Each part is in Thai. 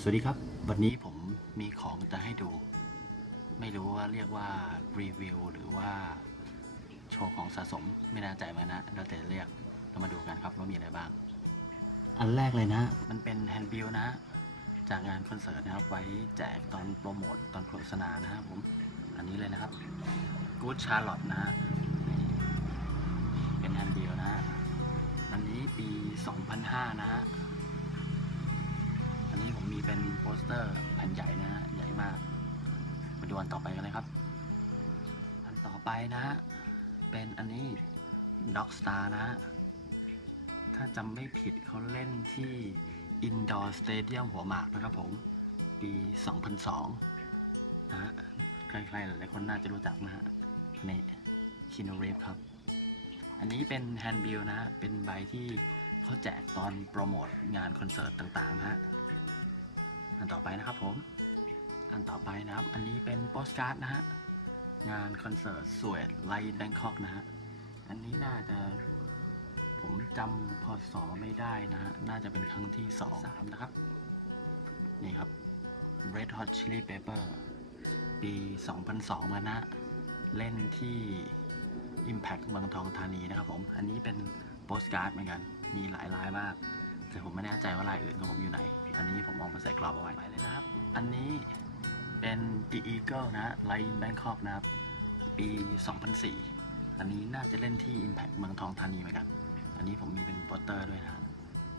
สวัสดีครับ วันนี้ผมมีของจะให้ดู ไม่รู้ว่าเรียกว่ารีวิวหรือว่าโชว์ของสะสมไม่แน่ใจเหมือนกันนะ เราแต่เรียกเรามาดูกันครับว่ามีอะไรบ้าง อันแรกเลยนะ มันเป็นแฮนด์บิลนะ จากงานคอนเสิร์ตนะครับ ไว้แจกตอนโปรโมทตอนโฆษณานะครับผม อันนี้เลยนะครับ Good Charlotte นะฮะนี่เป็นแฮนด์บิลนะฮะอันนี้ปี 2005 นะฮะอันนี้ผมมี เป็นโปสเตอร์แผ่นใหญ่นะฮะใหญ่มาก มาดูอันต่อไปกันเลยครับ อันต่อไปนะฮะ เป็นอันนี้ Dog Star นะฮะ ถ้าจำไม่ผิดเขาเล่นที่ Indoor Stadium หัวหมากนะครับผม ปี 2002 นะฮะ ใครๆหลายคนน่าจะรู้จักนะฮะนี่คิน o เรฟครับ อันนี้เป็นแฮนด์บิลนะฮะ เป็นใบที่เขาแจกตอนโปรโมทงานคอนเสิร์ตต่างๆนะฮะ อันต่อไปนะครับผม อันต่อไปนะครับ อันนี้เป็นโปสการ์ดนะฮะ งานคอนเสิร์ตสวยไลท์แบงคอกนะฮะ อันนี้น่าจะผมจำพศไม่ได้นะฮะ น่าจะเป็นครั้งที่สองสามนะครับ นี่ครับ Red Hot Chili Pepper ปี 2002กันนะ เล่นที่ Impact เมืองทองธานีนะครับผม อันนี้เป็นโปสการ์ดเหมือนกัน มีหลายลายมาก แต่ผมไม่แน่ใจว่าลายอื่นของผมอยู่ไหน อันนี้ผมมองมาใส่กรอบเอาไว้ไปเลยนะครับ อันนี้เป็น The Eagle นะไลท์แบงคอกนะครับ ปี 2004 อันนี้น่าจะเล่นที่ Impact เมืองทองธานีเหมือนกัน อันนี้ผมมีเป็นโปสเตอร์ด้วยนะ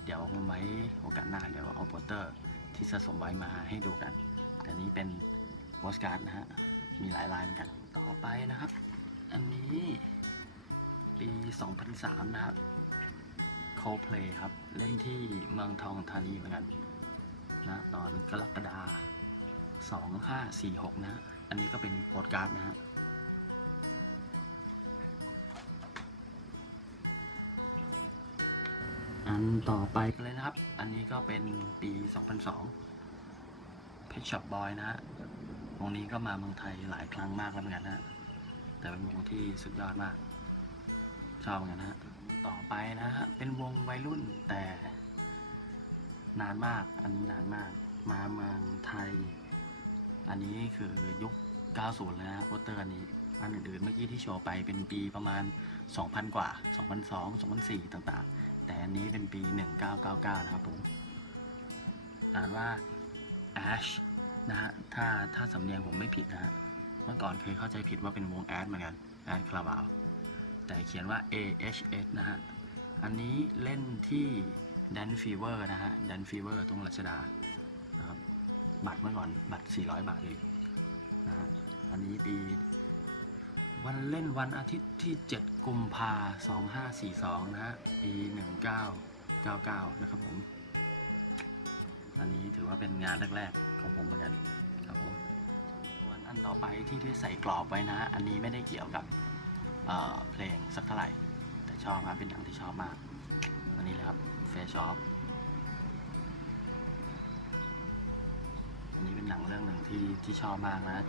เดี๋ยวผมไว้โอกาสหน้าเดี๋ยวเอาโปสเตอร์ที่สะสมไว้มาให้ดูกันแต่นี้เป็นโปสการ์ดนะฮะ มีหลายลายเหมือนกัน ต่อไปนะครับ อันนี้ปี 2003 นะครับ Coldplay ครับ เล่นที่เมืองทองธานีเหมือนกันนะตอนกรกฎาสองห้าสี่หกนะ อันนี้ก็เป็นโปสการ์ดนะฮะอันต่อไปกันเลยนะครับ อันนี้ก็เป็นปี 2002 Pet Shop Boy นะฮะ วงนี้ก็มาเมืองไทยหลายครั้งมากแล้วเหมือนกันนะฮะแต่เป็นวงที่สุดยอดมาก ชอบเหมือนกันนะฮะต่อไปนะฮะเป็นวงวัยรุ่นแต่ นานมากอันนี้นานมาก มาเมืองไทย อันนี้คือยุค 90 แล้วนะฮะโปสเตอร์อันนี้อันอื่นๆเมื่อกี้ที่โชว์ไปเป็นปีประมาณ 2,000 กว่า 2002 2004 ต่างๆ แต่อันนี้เป็นปี 1999 นะครับผมอ่านว่า Ash นะฮะถ้าถ้าสำเนียงผมไม่ผิดนะฮะเมื่อก่อนเคยเข้าใจผิดว่าเป็นวงแอดเหมือนกันแอดคาราบาว แต่เขียนว่า AHS นะฮะ อันนี้เล่นที่ Dan Fever นะฮะ Dan Fever ตรงรัชดานะครับบัตรเมื่อก่อนบัตร 400 บาทเองนะฮะ อันนี้ปี วันเล่นวันอาทิตย์ที่ 7 กุมภา2542 นะฮะ ปี 1999 นะครับผม อันนี้ถือว่าเป็นงานแรก ๆ ของผมเหมือนกันครับผมส่วนอันต่อไปที่ได้ใส่กรอบไว้นะ อันนี้ไม่ได้เกี่ยวกับ เพลงสักเท่าไหร่ แต่ชอบครับเป็นหนังที่ชอบมากอันนี้เลยครับเฟชอ p อันนี้เป็นหนังเรื่องหนึ่งที่ที่ชอบมากนะ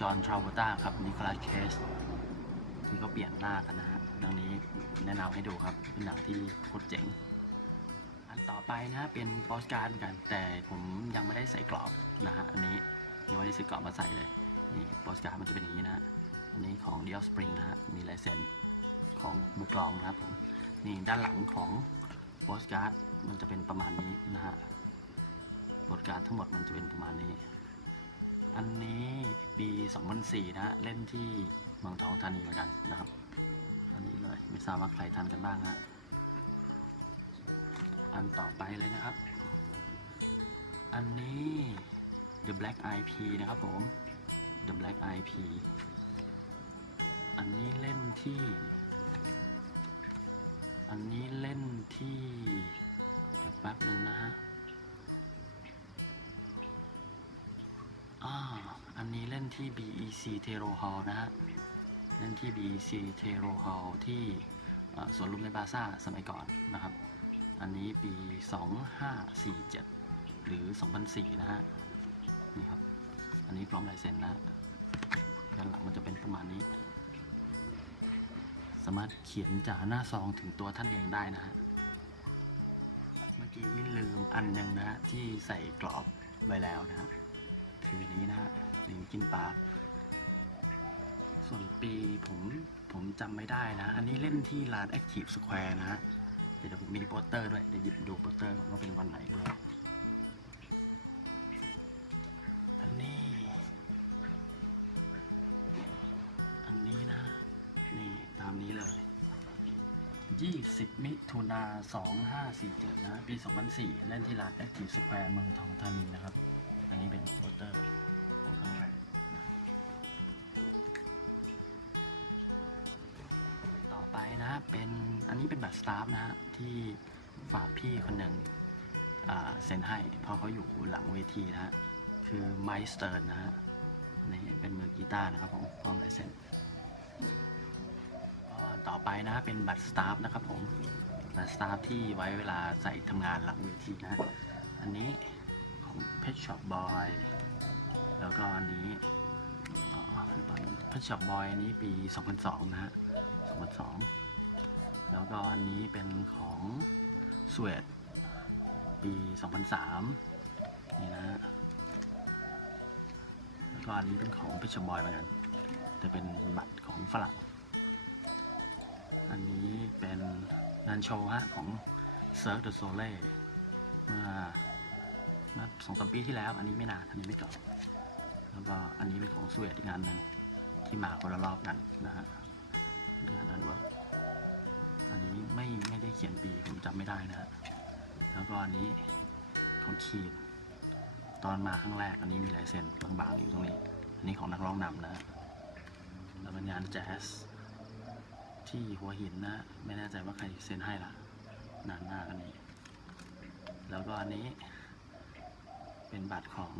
จอห์นทรา v ลตาครับนิโคลัสเคสที่เขาเปลี่ยนหน้ากันนะฮะเรื่องนี้แนะนำให้ดูครับเป็นหนังที่โคตรเจ๋ง อันต่อไปนะเป็นโปสการ์ดเหมือนกัน แต่ผมยังไม่ได้ใส่กรอบนะฮะอันนี้ยังไม่ได้ซื้อกรอบมาใส่เลยนี่โปสการ์ดมันจะเป็นอย่างนี้นะฮะ อันนี้ของ d ด o สปริงนะฮะ มีลายเซ็นของบุกลองนะครับผม นี่ด้านหลังของโปสการ์ดมันจะเป็นประมาณนี้นะฮะโปสการ์ดทั้งหมดมันจะเป็นประมาณนี้ อันนี้ปี 2004นะฮะเล่นที่เมืองทองธานีเหมือนกันนะครับ อันนี้เลยไม่ทราบว่าใครทันกันบ้างฮะ อันต่อไปเลยนะครับ อันนี้ The Black IP นะครับผม The Black IP อันนี้เล่นที่ อันนี้เล่นที่เดี๋ยวแป๊บหนึ่งนะฮะอ่าอันนี้เล่นที่ BEC t e r o Hall นะฮะ เล่นที่ BEC t e r o Hall ที่สวนลุมในบาซ่าสมัยก่อนนะครับ อันนี้ปี 2547 หรือ 2004 นะฮะ นี่ครับ อันนี้พร้อมลายเซ็นนะด้านหลังมันจะเป็นประมาณนี้ สามารถเขียนจากหน้าซองถึงตัวท่านเองได้นะฮะ เมื่อกี้ลืมอันหนึ่งนะฮะที่ใส่กรอบไว้แล้วนะฮะ คืนนี้นะฮะลิงกินปาส่วนปีผมผมจำไม่ได้นะ อันนี้เล่นที่ร้าน Active Square นะฮะ เดี๋ยวผมมีโปสเตอร์ด้วย เดี๋ยวหยิบดูโปสเตอร์ว่าเป็นวันไหนกันแล้วอั 20 มิถุนา2547 นะ ปี 2004 เล่นที่ร้าน Active Square เมืองทองธานีนะครับ อันนี้เป็นโปสเตอร์ครั้งแรกต่อไปนะเป็นอันนี้เป็นบัตรสตาฟนะฮะ ที่ฝากพี่คนหนึ่งเซ็นให้เพราะเขาอยู่หลังเวทีนะฮะ คือไมสเตอร์นะฮะนี่เป็นมือกีตาร์นะครับผมพร้อมลายเซ็น ต่อไปนะเป็นบัตรสตาฟนะครับผมบัตรสตาฟที่ไว้เวลาใส่ทำงานหลังเวทีนะ อันนี้ของ Pet Shop Boy แล้วก็อันนี้เพชช็อปบอยอันนี้ปี 2002 นะฮะ 2002 แล้วก็อันนี้เป็นของสว e ดปี 2003 นี่นะแล้วก็อันนี้เป็นของเพชช็อปบอยเหมือนกันแต่เป็นบัตรของฝรั่ง อันนี้เป็นงานโชว์ฮะของ Cirque du Soleil เมื่อเมื่อสองสามปีที่แล้ว อันนี้ไม่นาน อันนี้ไม่เก่าแล้วก็อันนี้เป็นของสวีเดนอีกงานหนึ่งที่มาคนละรอบกันนะฮะงานอันวิร์กอันนี้ไม่ไม่ได้เขียนปีผมจำไม่ได้นะฮะแล้วก็อันนี้ของคีนตอนมาครั้งแรกอันนี้มีลายเซ็นบางๆอยู่ตรงนี้ อันนี้ของนักร้องนำนะฮะแล้วเป็นงานแจ๊ส ที่หัวหินนะ ไม่แน่ใจว่าใครเซ็นให้ละนานมากอันนี้ แล้วก็อันนี้เป็นบัตรของ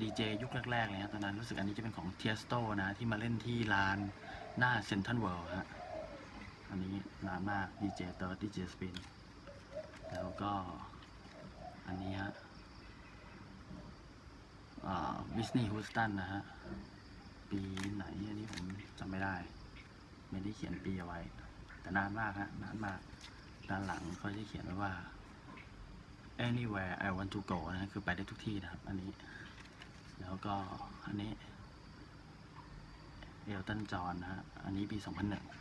ดีเจยุคแรกๆเลยนะตอนนั้นรู้สึกอันนี้จะเป็นของเทียสโตนะ ที่มาเล่นที่ลานหน้าเซนทันเวิลด์ฮะ อันนี้นานมากดีเจเติร์ดดีเจสปิน แล้วก็อันนี้ฮะวิสนีย์ฮูสตันนะฮะ ปีไหนอันนี้ผมจำไม่ได้ ไม่ได้เขียนปีเอาไว้ แต่นานมากฮะนานมากด้านหลังเขาจะเขียนไว้ว่า anywhere I want to go นะคือไปได้ทุกที่นะครับ อันนี้ แล้วก็อันนี้เอลตันจอห์นนะฮะ อันนี้ปี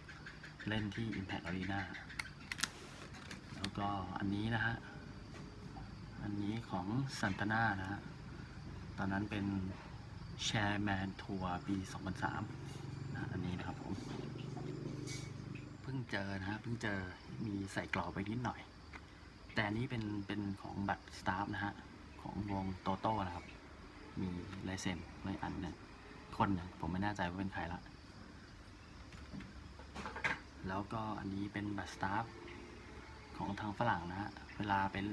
2001 เล่นที่ Impact Arena แล้วก็อันนี้นะฮะ อันนี้ของซันตาน่านะฮะ ตอนนั้นเป็นแชร์แมนทัวร์ปี 2003 นะอันนี้นะครับผม เพิ่ งเจอนะฮะเพิ่งเจอมีใส่กรอบไปนิดหน่อย แต่อันนี้เป็นเป็นของบัตรสตาฟนะฮะของวงโตโต้นะครับ มีลายเซ็นไว้อันหนึ่งคนหนึ่งผมไม่แน่ใจว่าเป็นใครละ แล้วก็อันนี้เป็นบัตรสตาฟของทางฝรั่งนะฮะเวลาเป็น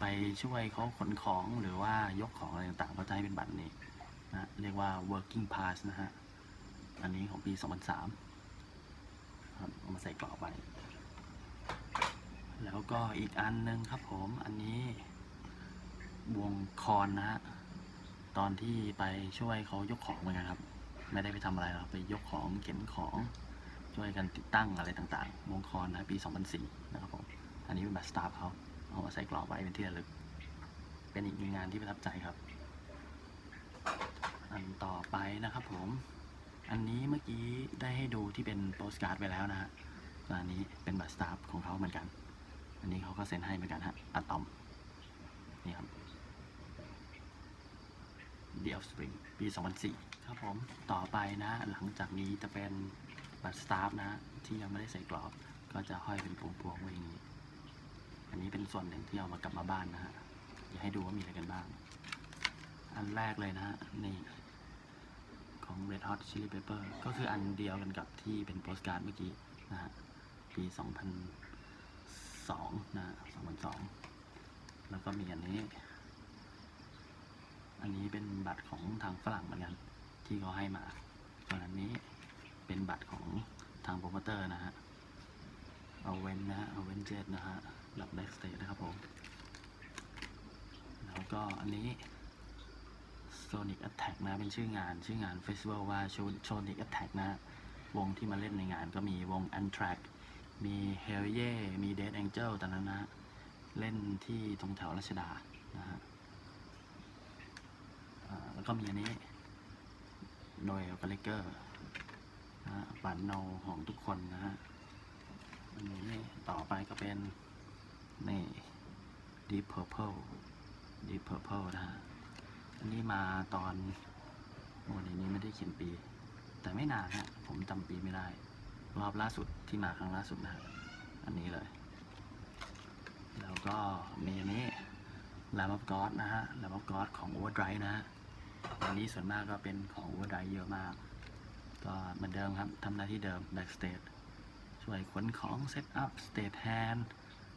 ไปช่วยเขาขนของหรือว่ายกของอะไรต่างๆเขาจะให้เป็นบัตรนี้นะเรียกว่า working pass นะฮะ อันนี้ของปี 2003 ครับเอามาใส่กรอบไว้แล้วก็อีกอันหนึ่งครับผมอันนี้วงคอนนะฮะตอนที่ไปช่วยเขายกของเหมือนกันครับ ไม่ได้ไปทำอะไรหรอกไปยกของเข็นของช่วยกันติดตั้งอะไรต่างๆวงคอนนะปี 2004 นะครับผมอันนี้เป็นแบบสตาฟเขาเอามาใส่กรอบไว้เป็นที่ระลึก เป็นอีกหนึ่งงานที่ประทับใจครับ อันต่อไปนะครับผม อันนี้เมื่อกี้ได้ให้ดูที่เป็นโปสการ์ดไปแล้วนะฮะส่วนอันนี้เป็นบัตรสตาฟของเขาเหมือนกัน อันนี้เขาก็เซ็นให้เหมือนกันฮะอะตอม นี่ครับเดียวสปริงปี 2004 ครับผม ต่อไปนะ หลังจากนี้จะเป็นบัตรสตาฟนะ ที่ยังไม่ได้ใส่กรอบ ก็จะห้อยเป็นพวงๆไว้อย่างนี้ อันนี้เป็นส่วนหนึ่งที่เอามากลับมาบ้านนะฮะ อยากให้ดูว่ามีอะไรกันบ้าง อันแรกเลยนะฮะ นี่ ของ Red Hot Chili Pepper ก็คืออันเดียวกันกับที่เป็นโปสการ์ดเมื่อกี้นะฮะปี 2002 นะ2002 แล้วก็มีอันนี้ อันนี้เป็นบัตรของทางฝรั่งเหมือนกัน ที่เขาให้มาส่วนอันนี้เป็นบัตรของทางโปรโมเตอร์นะฮะเอาเว้นนะฮะเอาเว้นเจ็ดนะฮะรับแบ็กสเตจนะครับผม แล้วก็อันนี้ Sonic Attack นะ เป็นชื่องานชื่องานเฟสติวัลว่า Sonic Attack นะ วงที่มาเล่นในงานก็มีวง Anthrax มี Hell Yeah มี Dead Angel ตอนนั้นนะ เล่นที่ตรงแถวรัชดา นะฮะแล้วก็มีอันนี้โนเอลกาเลเกอร์นะฮะบันโนของทุกคนนะฮะอันนี้ต่อไปก็เป็น นี่ Deep Purple Deep Purple นะฮะ อันนี้มาตอนวันนี้ไม่ได้เขียนปี แต่ไม่นานฮะผมจำปีไม่ได้รอบล่าสุดที่มาครั้งล่าสุดนะฮะอันนี้เลย แล้วก็มีอันนี้ Lamb of God นะฮะ Lamb of God ของ Overdrive นะฮะอันนี้ส่วนมากก็เป็นของ Overdrive เยอะมาก ก็เหมือนเดิมครับทำหน้าที่เดิม Backstage ช่วยขนของ Set up Stage Hand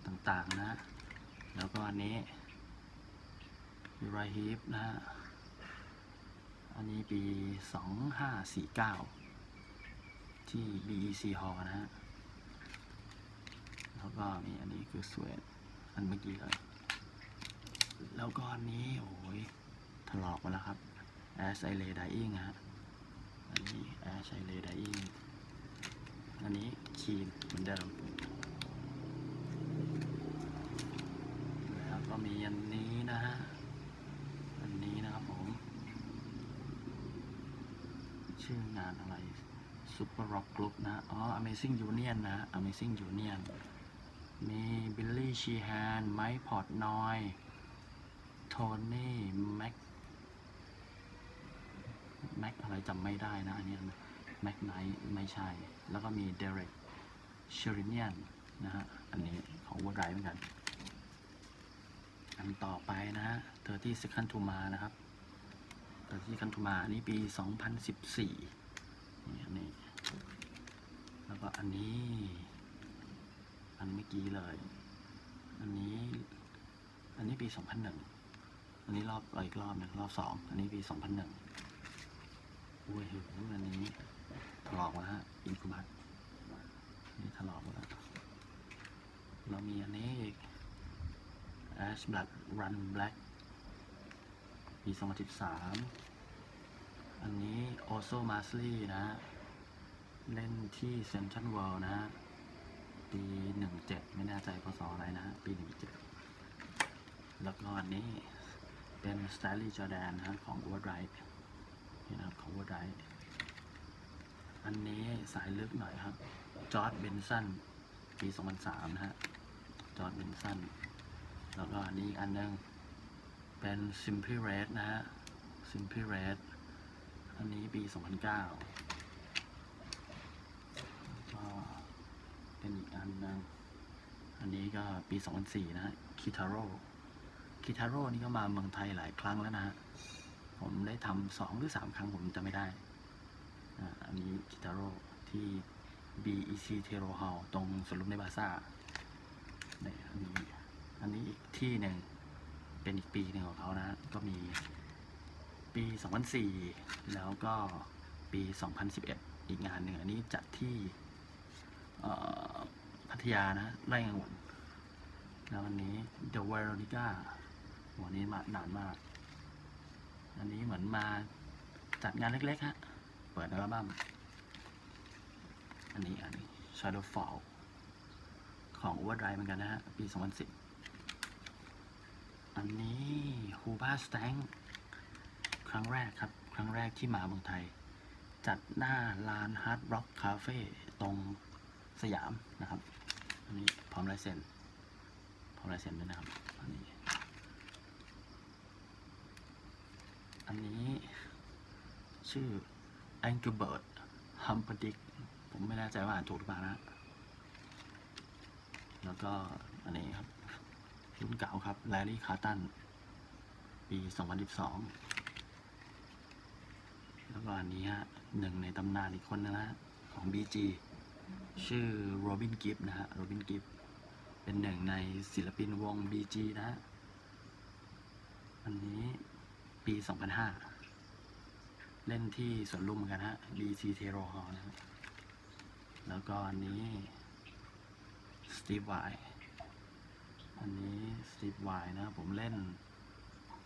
ต่างๆนะ แล้วก็อันนี้ u r i h e a p นะฮะ อันนี้ปี 2549 ที่ BEC Hall นะฮะ แล้วก็มีอันนี้คือสวยอันเมื่อกี้เลย แล้วก็อันนี้ โอ้ยถลอกมาแล้วครับ Ash I Lay Dying ฮะ อันนี้ Ash I Lay Dying อันนี้คีนเหมือนเดิม แล้วก็มีอันนี้นะฮะ อันนี้นะครับผม ชื่องานอะไร Super Rock Group นะ อ๋อ Amazing Union นะ Amazing Union มี Billy Sheehan ไมค์พอร์ตนอยโทนี่แม็กแม็กอะไรจำไม่ได้นะ อันนี้แม็กไนท์ไม่ใช่ แล้วก็มีเดเร็กเชอริเนียนนะฮะ อันนี้ของวอร์ไรเหมือนกัน อันต่อไปนะฮะเธอที่ Second to Ma นะครับ เธอที่ Second to Ma อันนี้ปี 2014นี่อันนี้ แล้วก็อันนี้ อันเมื่อกี้เลย อันนี้ อันนี้ปี 2001 อันนี้รอบอีกรอบหนึงรอบสอง อันนี้ปี 2001อุ้ยโหอันนี้ถลอกมาฮะอินคุมัตนี่ถลอกแล้ว เรามีอันนี้อีก Ash Blood Run Black ปี 2013 อันนี้ Oso m a s l y นะ เล่นที่ Central World นะ ปี 17 ไม่แน่ใจพศอะไรนะ ปี 17 แล้วก็อันนี้เป็น s t y l y Jordan นะฮะของ Overdrive นี่นะครับของ Overdrive อันนี้สายลึกหน่อยครับ จอร์ดเบนสันปี 2003 นะฮะ จอร์ดเบนสันแล้วก็อันนี้อันนึง เป็น Simply Red นะฮะ Simply Red อันนี้ปี 2009 ก็เป็นอีกอันหนึงอันนี้ก็ปี 2004 นะฮะคิทาโร่คิทาโร่นี่ก็มาเมืองไทยหลายครั้งแล้วนะฮะ ผมได้ทำสองหรือสามครั้งผมจะไม่ได้ อันนี้คิทาโร่ที่ BEC t e r o Hall ตรงสวนลุมในบาซ่าเนี่ยอันนี้ อันนี้อีกที่หนึ่ง เป็นอีกปีหนึ่งของเขานะ ก็มีปี 2004 แล้วก็ปี 2011 อีกงานหนึ่งอันนี้จัดที่พัทยานะไร่องุ่นแล้ววันนี้ The Veronica วันนี้มานานมาก อันนี้เหมือนมาจัดงานเล็กๆฮะ เปิดอัลบั้ม อันนี้อันนี้ Shadowfall ของ Overdrive เหมือนกันนะฮะ ปี 2010 อันนี้ฮูบาส t ตงครั้งแรกครับ ครั้งแรกที่มาเมืองไทย จัดหน้าลานฮาร์ดร็อกคาเฟ่ตรงสยามนะครับ อันนี้พร้อมลายเซ็นพร้อมลายเซ็นด้วยนะครับ อันนี้ อันนี้ชื่อ a n g e r b i r d h u m p e r d i c k ผมไม่แน่ใจว่าอ่านถูกหรือเปล่านะ แล้วก็อันนี้ครับ รุ่นเก่าครับแลลี่คาร์ตัน ปี 2012 แล้วก็อันนี้ฮะหนึ่งในตำนานอีกคนนะฮะของ BG ชื่อโรบินกิฟนะฮะโรบินกิฟเป็นหนึ่งในศิลปินวง BG นะฮะอันนี้ปี 2005 เล่นที่สวนลุมเหมือนกันฮะ BG t e r o Hall นะฮะแล้วก็อันนี้ Steve Y อันนี้ Steve Y นะผมเล่น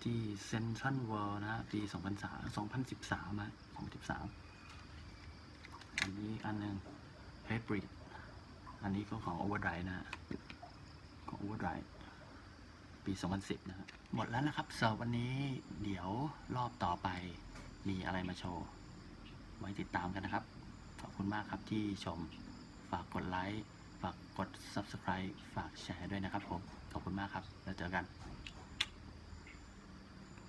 ที่ Central World นะปี 2003 2013นะ2013 อันนี้อันหนึ่ง Hybrid อันนี้ก็ของ Overdrive นะของ Overdrive ปี 2010 นะฮะ หมดแล้วนะครับสำหรับวันนี้เดี๋ยวรอบต่อไปมีอะไรมาโชว์ ไว้ติดตามกันนะครับ ขอบคุณมากครับที่ชมฝากกดไลค์ ฝากกด Subscribe ฝากแชร์ด้วยนะครับผม ขอบคุณมากครับ แล้วเจอกัน